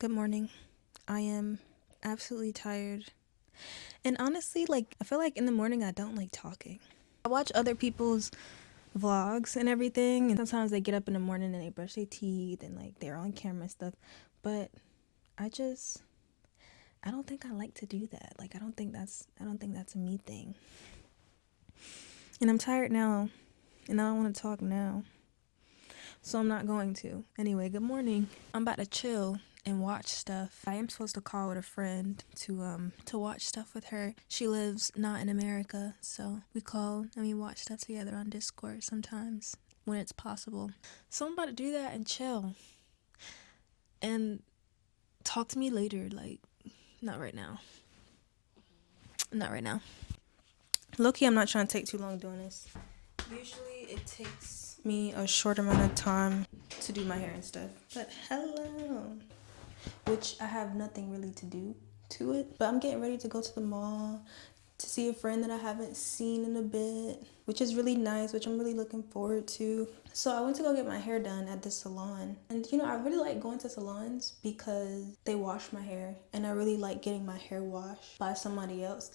Good morning. I am absolutely tired. And honestly, I feel like in the morning I don't like talking. I watch other people's vlogs and everything, and sometimes they get up in the morning and they brush their teeth and they're on camera and stuff. But I just I don't think I like to do that. I don't think that's a me thing. And I'm tired now, and I don't want to talk now. So I'm not going to. Anyway, good morning. I'm about to chill and watch stuff. I am supposed to call with a friend to watch stuff with her. She lives not in America, so we call and we watch stuff together on Discord sometimes when it's possible. So I'm about to do that and chill. And talk to me later, not right now. Not right now. Low-key, I'm not trying to take too long doing this. Usually it takes me a short amount of time to do my hair and stuff. But hello. Which I have nothing really to do to it. But I'm getting ready to go to the mall to see a friend that I haven't seen in a bit, which is really nice, which I'm really looking forward to. So I went to go get my hair done at the salon. And I really like going to salons because they wash my hair, and I really like getting my hair washed by somebody else.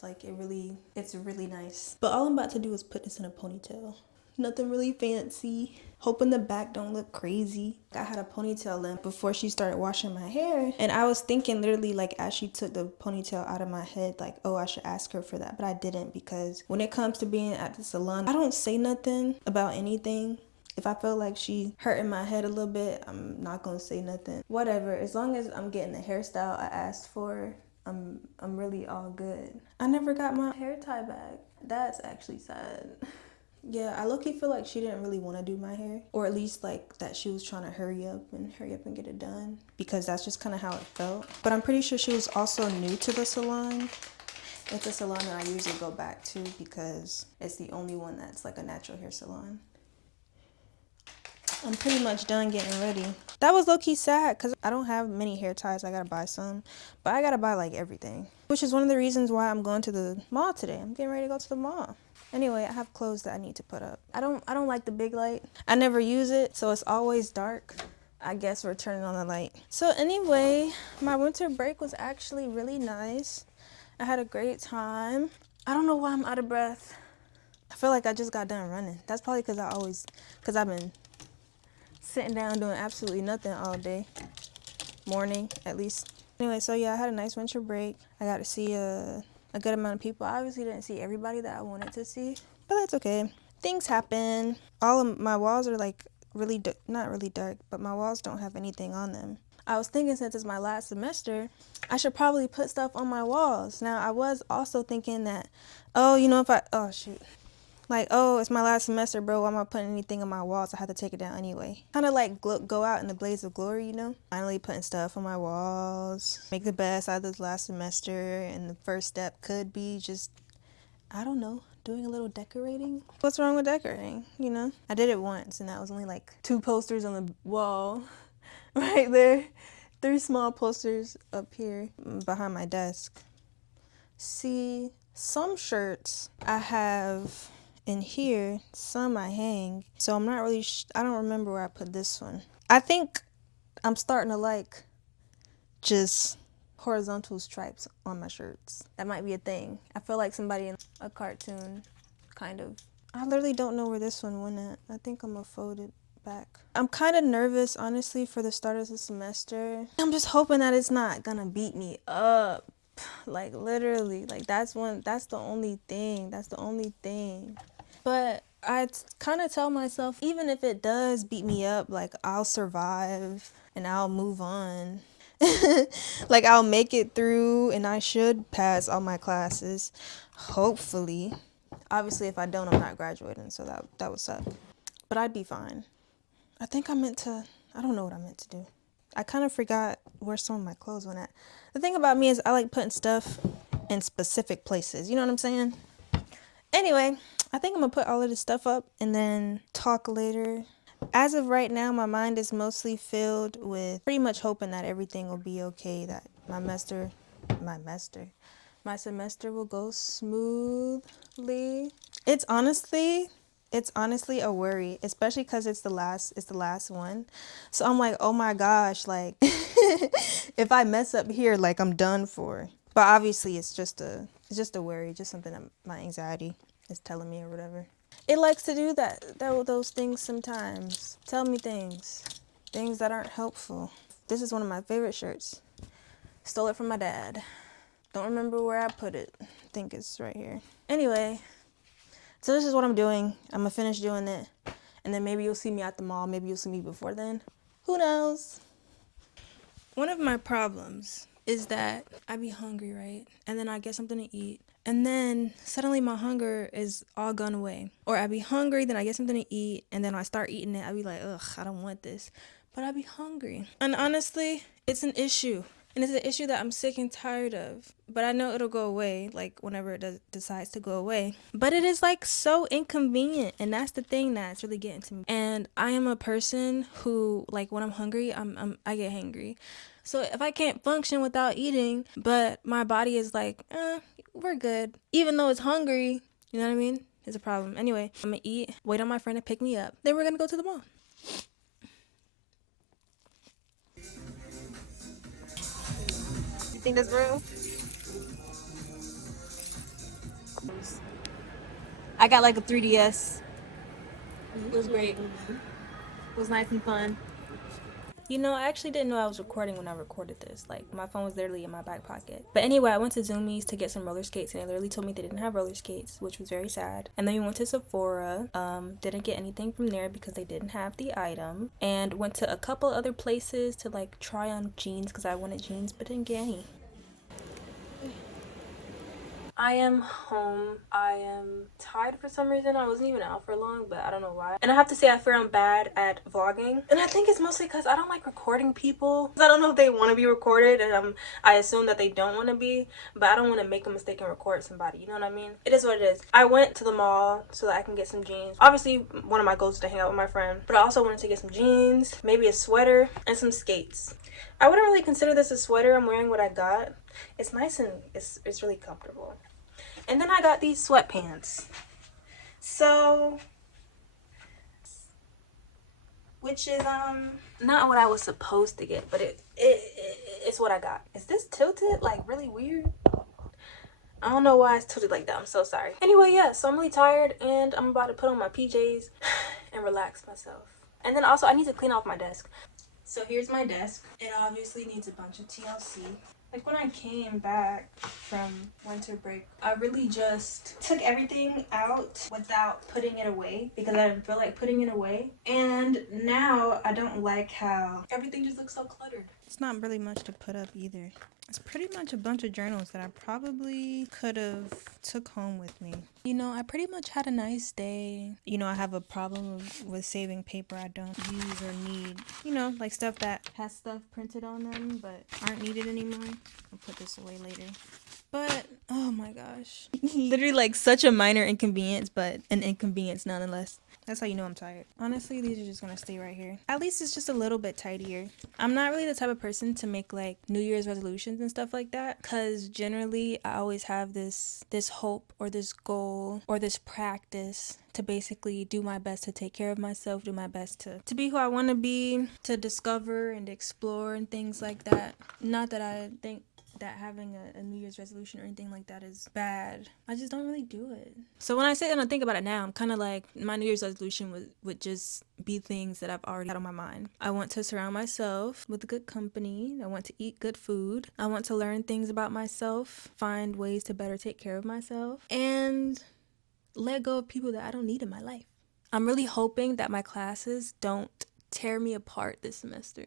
It's really nice. But all I'm about to do is put this in a ponytail. Nothing really fancy. Hoping the back don't look crazy. I had a ponytail length before she started washing my hair. And I was thinking literally as she took the ponytail out of my head, oh, I should ask her for that. But I didn't, because when it comes to being at the salon, I don't say nothing about anything. If I feel like she hurting my head a little bit, I'm not gonna say nothing. Whatever, as long as I'm getting the hairstyle I asked for, I'm really all good. I never got my hair tie back. That's actually sad. Yeah, I low-key feel like she didn't really want to do my hair, or at least that she was trying to hurry up and get it done, because that's just kind of how it felt. But I'm pretty sure she was also new to the salon. It's a salon that I usually go back to because it's the only one that's a natural hair salon. I'm pretty much done getting ready. That was low-key sad because I don't have many hair ties. I gotta buy some, but I gotta buy everything, which is one of the reasons why I'm going to the mall today. I'm getting ready to go to the mall. Anyway, I have clothes that I need to put up. I don't like the big light. I never use it, so it's always dark. I guess we're turning on the light. So anyway, my winter break was actually really nice. I had a great time. I don't know why I'm out of breath. I feel like I just got done running. That's probably because I've been sitting down doing absolutely nothing all day. Morning, at least. Anyway, so yeah, I had a nice winter break. I got to see a good amount of people. I obviously didn't see everybody that I wanted to see, but that's okay. Things happen. All of my walls are not really dark, but my walls don't have anything on them. I was thinking, since it's my last semester, I should probably put stuff on my walls. Now, I was also thinking that, oh shoot. Oh, it's my last semester, bro. Why am I putting anything on my walls? I have to take it down anyway. Kind of go out in the blaze of glory, Finally putting stuff on my walls. Make the best out of this last semester. And the first step could be just, I don't know, doing a little decorating. What's wrong with decorating, I did it once, and that was only 2 posters on the wall right there. 3 small posters up here behind my desk. See, some shirts I have in here, some I hang, so I'm not really I don't remember where I put this one. I think I'm starting to just horizontal stripes on my shirts. That might be a thing. I feel like somebody in a cartoon, kind of. I literally don't know where this one went at. I think I'm gonna fold it back. I'm kind of nervous, honestly, for the start of the semester. I'm just hoping that it's not gonna beat me up. Literally, that's the only thing. But I kind of tell myself, even if it does beat me up, I'll survive and I'll move on. I'll make it through, and I should pass all my classes, hopefully. Obviously, if I don't, I'm not graduating, so that would suck. But I'd be fine. I don't know what I meant to do. I kind of forgot where some of my clothes went at. The thing about me is I like putting stuff in specific places. You know what I'm saying? Anyway, I think I'm going to put all of this stuff up and then talk later. As of right now, my mind is mostly filled with pretty much hoping that everything will be okay, that my semester will go smoothly. It's honestly a worry, especially because it's the last one. So I'm like, oh my gosh, If I mess up here, like I'm done for. But obviously it's just a worry, just something that my anxiety is telling me or whatever. It likes to do those things sometimes. Tell me things that aren't helpful. This is one of my favorite shirts. Stole it from my dad. Don't remember where I put it. I think it's right here. Anyway, so this is what I'm doing. I'm gonna finish doing it. And then maybe you'll see me at the mall. Maybe you'll see me before then. Who knows? One of my problems is that I be hungry, right? And then I get something to eat. And then suddenly my hunger is all gone away. Or I be hungry, then I get something to eat. And then I start eating it. I be like, ugh, I don't want this. But I be hungry. And honestly, it's an issue. And it's an issue that I'm sick and tired of. But I know it'll go away, like whenever it decides to go away. But it is like so inconvenient. And that's the thing that's really getting to me. And I am a person who, like, when I'm hungry, I get hangry. So if I can't function without eating, but my body is like, we're good. Even though it's hungry, you know what I mean? It's a problem. Anyway, I'm gonna eat, wait on my friend to pick me up. Then we're gonna go to the mall. You think that's real? I got like a 3DS. It was great. It was nice and fun. You know, I actually didn't know I was recording when I recorded this. Like, my phone was literally in my back pocket. But anyway, I went to Zoomies to get some roller skates, and they literally told me they didn't have roller skates, which was very sad. And then we went to Sephora, didn't get anything from there because they didn't have the item. And went to a couple other places to, like, try on jeans because I wanted jeans, but didn't get any. I am home. I am tired for some reason. I wasn't even out for long, but I don't know why. And I have to say, I feel I'm bad at vlogging. And I think it's mostly because I don't like recording people. I don't know if they want to be recorded, and I assume that they don't want to be, but I don't want to make a mistake and record somebody. You know what I mean? It is what it is. I went to the mall so that I can get some jeans. Obviously, one of my goals is to hang out with my friend, but I also wanted to get some jeans, maybe a sweater, and some skates. I wouldn't really consider this a sweater. I'm wearing what I got. It's nice and it's really comfortable. And then I got these sweatpants. So, which is not what I was supposed to get, but it's what I got. Is this tilted like really weird? I don't know why it's tilted like that. I'm so sorry. Anyway, yeah, so I'm really tired and I'm about to put on my PJs and relax myself. And then also I need to clean off my desk. So here's my desk. It obviously needs a bunch of TLC. Like, when I came back from winter break, I really just took everything out without putting it away because I didn't feel like putting it away. And now I don't like how everything just looks so cluttered. It's not really much to put up either. It's pretty much a bunch of journals that I probably could have took home with me. You know, I pretty much had a nice day. You know, I have a problem with saving paper I don't use or need. You know, like stuff that has stuff printed on them but aren't needed anymore. I'll put this away later. But, oh my gosh. Literally like such a minor inconvenience, but an inconvenience nonetheless. That's how you know I'm tired. Honestly, these are just gonna stay right here. At least it's just a little bit tidier. I'm not really the type of person to make like New Year's resolutions and stuff like that, because generally I always have this hope or this goal or this practice to basically do my best to take care of myself, do my best to be who I want to be, to discover and explore and things like that. Not that I think that having a New Year's resolution or anything like that is bad. I just don't really do it. So when I sit and I think about it now, I'm kind of like, my New Year's resolution would just be things that I've already had on my mind. I want to surround myself with good company. I want to eat good food. I want to learn things about myself, find ways to better take care of myself, and let go of people that I don't need in my life. I'm really hoping that my classes don't tear me apart this semester.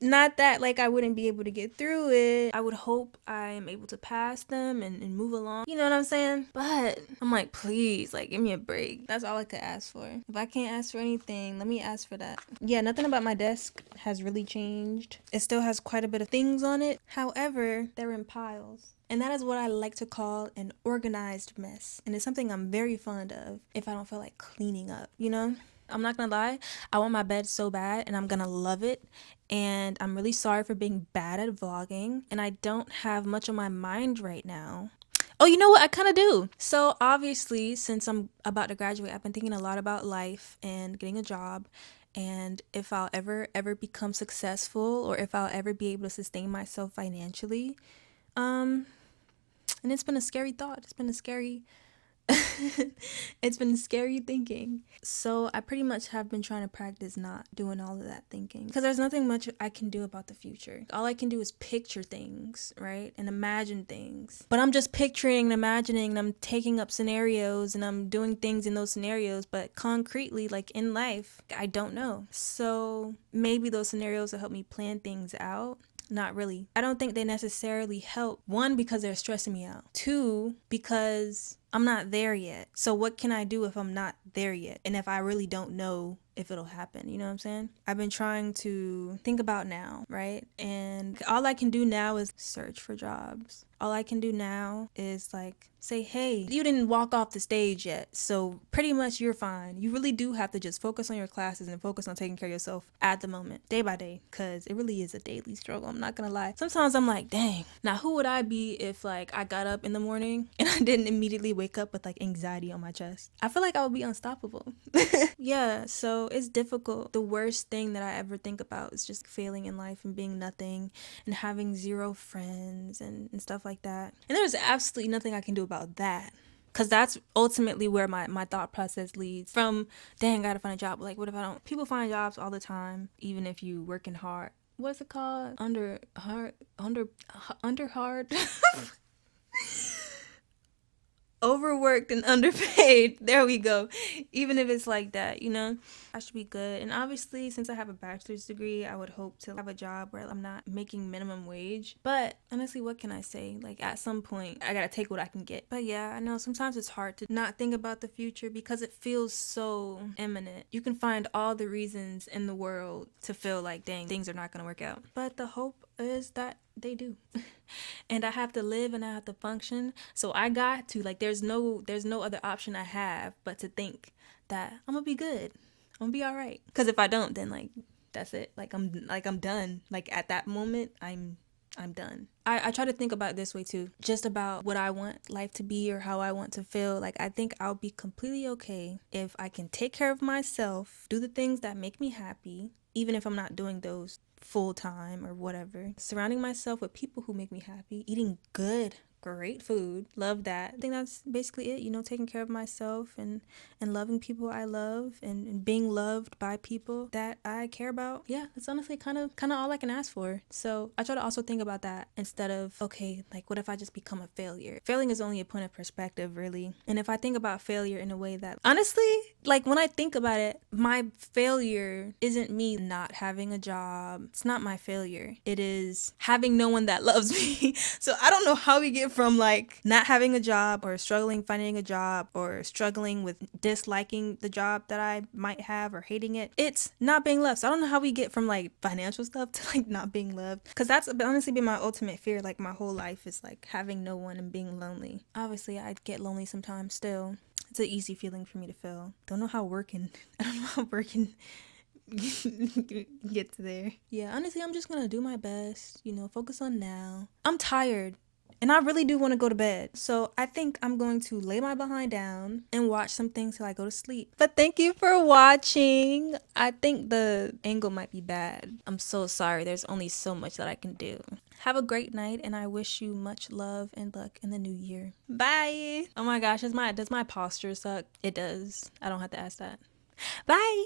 Not that like I wouldn't be able to get through it. I would hope I am able to pass them and move along. You know what I'm saying? But I'm like, please, like, give me a break. That's all I could ask for. If I can't ask for anything, let me ask for that. Yeah, nothing about my desk has really changed. It still has quite a bit of things on it. However, they're in piles. And that is what I like to call an organized mess. And it's something I'm very fond of if I don't feel like cleaning up, you know? I'm not gonna lie, I want my bed so bad and I'm gonna love it. And I'm really sorry for being bad at vlogging. And I don't have much on my mind right now. Oh, you know what? I kind of do. So obviously, since I'm about to graduate, I've been thinking a lot about life and getting a job, and if I'll ever become successful, or if I'll ever be able to sustain myself financially. Um, and it's been a scary thought. It's been a scary it's been scary thinking. So I pretty much have been trying to practice not doing all of that thinking, because there's nothing much I can do about the future. All I can do is picture things, right? And imagine things. But I'm just picturing and imagining, and I'm taking up scenarios and I'm doing things in those scenarios, but concretely, like in life, I don't know. So maybe those scenarios will help me plan things out. Not really. I don't think they necessarily help. One, because they're stressing me out. Two, because I'm not there yet. So what can I do if I'm not there yet? And if I really don't know if it'll happen, you know what I'm saying? I've been trying to think about now, right? And all I can do now is search for jobs. All I can do now is like say, hey, you didn't walk off the stage yet, so pretty much you're fine. You really do have to just focus on your classes and focus on taking care of yourself at the moment, day by day, because it really is a daily struggle. I'm not gonna lie. Sometimes I'm like, dang, now who would I be if like I got up in the morning and I didn't immediately wake up with like anxiety on my chest? I feel like I would be unstoppable. Yeah, so it's difficult. The worst thing that I ever think about is just failing in life and being nothing and having zero friends and stuff like that. And there's absolutely nothing I can do about that. Because that's ultimately where my thought process leads from, dang, I gotta find a job. Like, what if I don't? People find jobs all the time, even if you working hard. What's it called? Under hard. Overworked and underpaid. There we go. Even if it's like that, you know, I should be good. And obviously, since I have a bachelor's degree, I would hope to have a job where I'm not making minimum wage. But honestly, what can I say? Like, at some point, I gotta take what I can get. But yeah, I know sometimes it's hard to not think about the future because it feels so imminent. You can find all the reasons in the world to feel like, dang, things are not gonna work out. But the hope is that they do. And I have to live and I have to function. So I got to, like, there's no other option I have but to think that I'm gonna be good. I'm gonna be all right. Because if I don't, then like that's it. I'm done. Like at that moment, I'm done. I try to think about it this way too, just about what I want life to be or how I want to feel. Like, I think I'll be completely okay if I can take care of myself, do the things that make me happy, even if I'm not doing those full time or whatever. Surrounding myself with people who make me happy, eating good, great food, love that. I think that's basically it, you know, taking care of myself and loving people I love and being loved by people that I care about. Yeah, that's honestly kind of all I can ask for. So I try to also think about that instead of, okay, like what if I just become a failure? Failing is only a point of perspective, really. And if I think about failure in a way that, honestly, like when I think about it, my failure isn't me not having a job. It's not my failure. It is having no one that loves me. So I don't know how we get from like not having a job or struggling finding a job or struggling with disliking the job that I might have or hating it. It's not being loved. So I don't know how we get from like financial stuff to like not being loved, because that's honestly been my ultimate fear. Like my whole life is like having no one and being lonely. Obviously I get lonely sometimes still. It's an easy feeling for me to feel. I don't know how working get to there. Yeah, honestly, I'm just gonna do my best, you know, focus on now. I'm tired and I really do want to go to bed. So I think I'm going to lay my behind down and watch some things till I go to sleep. But thank you for watching. I think the angle might be bad. I'm so sorry. There's only so much that I can do. Have a great night, and I wish you much love and luck in the new year. Bye. Oh my gosh, does my posture suck? It does. I don't have to ask that. Bye.